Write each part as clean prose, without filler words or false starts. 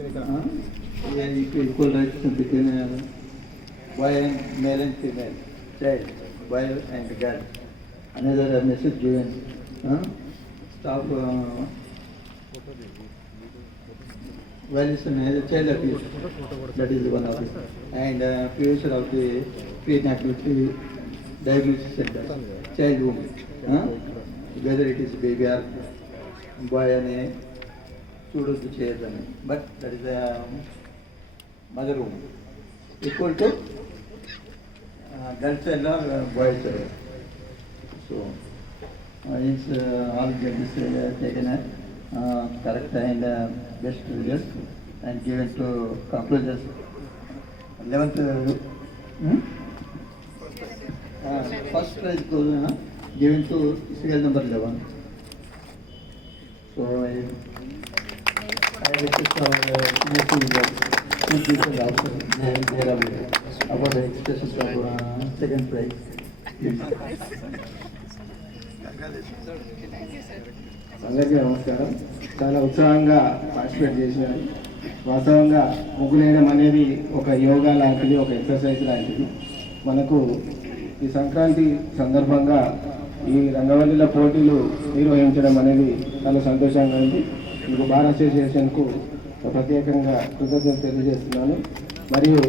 equal rights between boy and male and female child, boy and girl. Another message given. Stop violation as a child abuse. That is one of it. And future of the pre-natality diagnosis center, child womb. Whether it is baby or boy and చూడొద్దు చేయొద్దని, but that is mother room equal to girls and boys. So it's all judges taken correct and best results and given to conclusions. 11th first prize given to serial number 11. So I request our senior teachers also about the expressions of second prize. అందరికీ నమస్కారం. చాలా ఉత్సాహంగా participate చేసినారు. వాస్తవంగా ముగ్గులు వేయడం అనేది ఒక యోగా లాంటిది, ఒక ఎక్సర్సైజ్ లాంటిది. మనకు ఈ సంక్రాంతి సందర్భంగా ఈ రంగవల్లిల పోటీలు నిర్వహించడం అనేది చాలా సంతోషంగా ఉంది. మీకు బార్ అసోసియేషన్కు ప్రత్యేకంగా కృతజ్ఞతలు తెలియజేస్తున్నాను. మరియు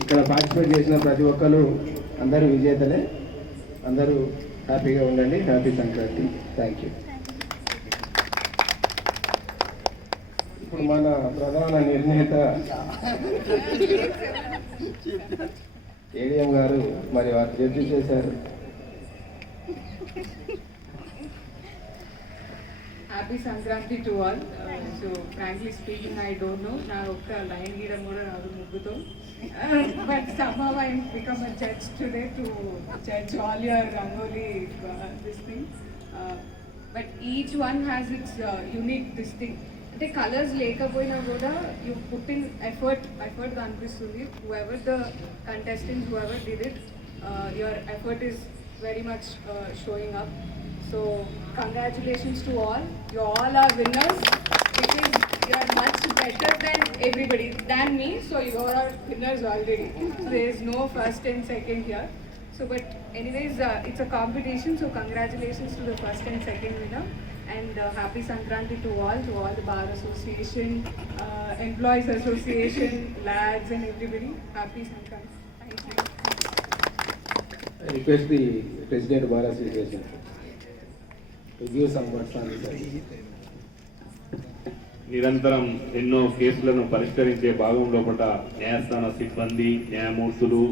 ఇక్కడ పార్టిసిపేట్ చేసిన ప్రతి ఒక్కరు అందరూ విజేతలే. అందరూ హ్యాపీగా ఉండండి. హ్యాపీ సంక్రాంతి. Thank you. ఇప్పుడు మన ప్రధాన నిర్ణేత ఏడిఎం గారు మరి వారు జడ్జి చేశారు. Happy Sankranti to all. So frankly speaking, I don't know. Na okka line gidam kuda raadu mugguto. But somehow I become a judge today to judge all your Rangoli this thing. But each one has its unique this thing. అంటే colours లేకపోయినా కూడా you put in effort కనిపిస్తుంది. whoever the contestants, whoever did it, your effort is very much showing up. So congratulations to all. You all are winners because you are much better than everybody, than me. So you all are winners already. So there is no first and second here. So but anyways, it's a competition. So congratulations to the first and second winner. And happy Sankranti to all the Bar Association, Employees Association, lads and everybody. Happy Sankranti. Thank you. I request the President of Bar Association to give some words on this. నిరంతరం ఎన్నో కేసులను పరిష్కరించే భాగం లోపల న్యాయస్థాన సిబ్బంది, న్యాయమూర్తులు,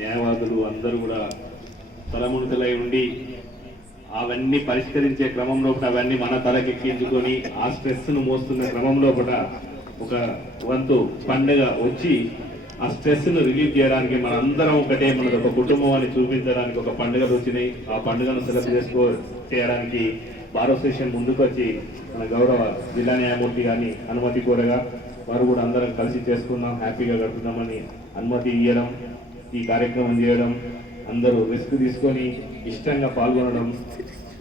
న్యాయవాదులు అందరూ కూడా తలమునుతలై ఉండి అవన్నీ పరిష్కరించే క్రమం లోపల అవన్నీ మన తలకెక్కించుకొని ఆ స్ట్రెస్ను మోస్తున్న క్రమం లోపల ఒక వంతు పండుగ వచ్చి ఆ స్ట్రెస్ను రిలీవ్ చేయడానికి మనందరం ఒకటే, మనది ఒక కుటుంబం అని చూపించడానికి ఒక పండుగలు వచ్చినాయి. ఆ పండుగను సెలబ్రేట్ చేయడానికి బార్ అసోసియేషన్ ముందుకు వచ్చి మన గౌరవ జిల్లా న్యాయమూర్తి గారిని అనుమతి కోరగా వారు కూడా అందరం కలిసి చేసుకున్నాం, హ్యాపీగా గడుపుతున్నామని అనుమతి ఇవ్వడం, ఈ కార్యక్రమం చేయడం, అందరూ రిస్క్ తీసుకొని ఇష్టంగా పాల్గొనడం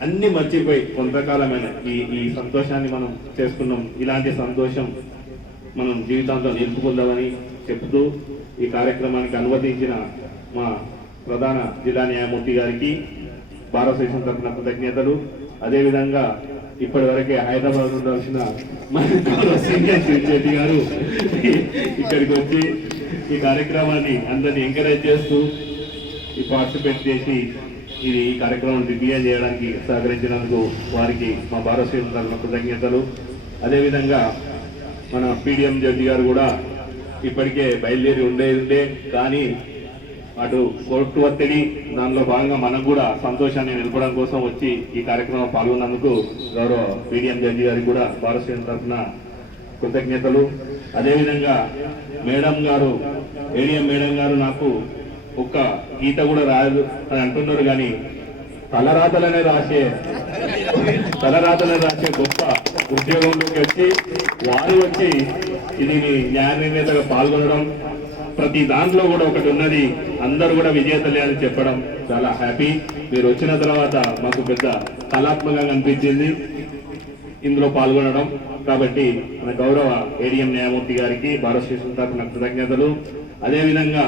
అన్ని మర్చిపోయి కొంతకాలమైన ఈ సంతోషాన్ని మనం చేసుకున్నాం. ఇలాంటి సంతోషం మనం జీవితాంతం నిలుపుకుందామని చెప్తూ ఈ కార్యక్రమానికి అనుమతించిన మా ప్రధాన జిల్లా న్యాయమూర్తి గారికి బార్ అసోసియేషన్ తరఫున కృతజ్ఞతలు. అదేవిధంగా ఇప్పటి వరకే హైదరాబాద్ ఉండాల్సిన మన సీనియర్ శెట్టి గారు ఇక్కడికి వచ్చి ఈ కార్యక్రమాన్ని అందరినీ ఎంకరేజ్ చేస్తూ ఈ పార్టిసిపేట్ చేసి ఈ కార్యక్రమాన్ని దిగ్విజయం చేయడానికి సహకరించినందుకు వారికి మా బార్ అసోసియేషన్ తరఫున కృతజ్ఞతలు. అదేవిధంగా మన పీడిఎం జడ్జి గారు కూడా ఇప్పటికే బయలుదేరి ఉండే కానీ అటు కోర్టు ఒత్తిడి దానిలో భాగంగా మనకు కూడా సంతోషాన్ని నిలపడం కోసం వచ్చి ఈ కార్యక్రమం పాల్గొన్నందుకు గౌరవ పీడిఎం జడ్జి గారికి కూడా బార్ అసోసియేషన్ తరఫున కృతజ్ఞతలు. అదేవిధంగా మేడం గారు, ఏడిఎం మేడం గారు నాకు ఒక్క గీత కూడా రాదు అని అంటున్నారు, కానీ తలరాతలనే రాసే గొప్ప ఉద్యోగంలోకి వచ్చి వారు వచ్చి ఇది న్యాయ నిర్ణేతగా పాల్గొనడం, ప్రతి దాంట్లో కూడా ఒకటి ఉన్నది, అందరూ కూడా విజేతలే అని చెప్పడం చాలా హ్యాపీ. మీరు వచ్చిన తర్వాత మాకు పెద్ద కళాత్మకంగా అనిపించింది ఇందులో పాల్గొనడం. కాబట్టి మన గౌరవ ఏడిఎం న్యాయమూర్తి గారికి భారత స్టేషన్ తరఫున కృతజ్ఞతలు. అదేవిధంగా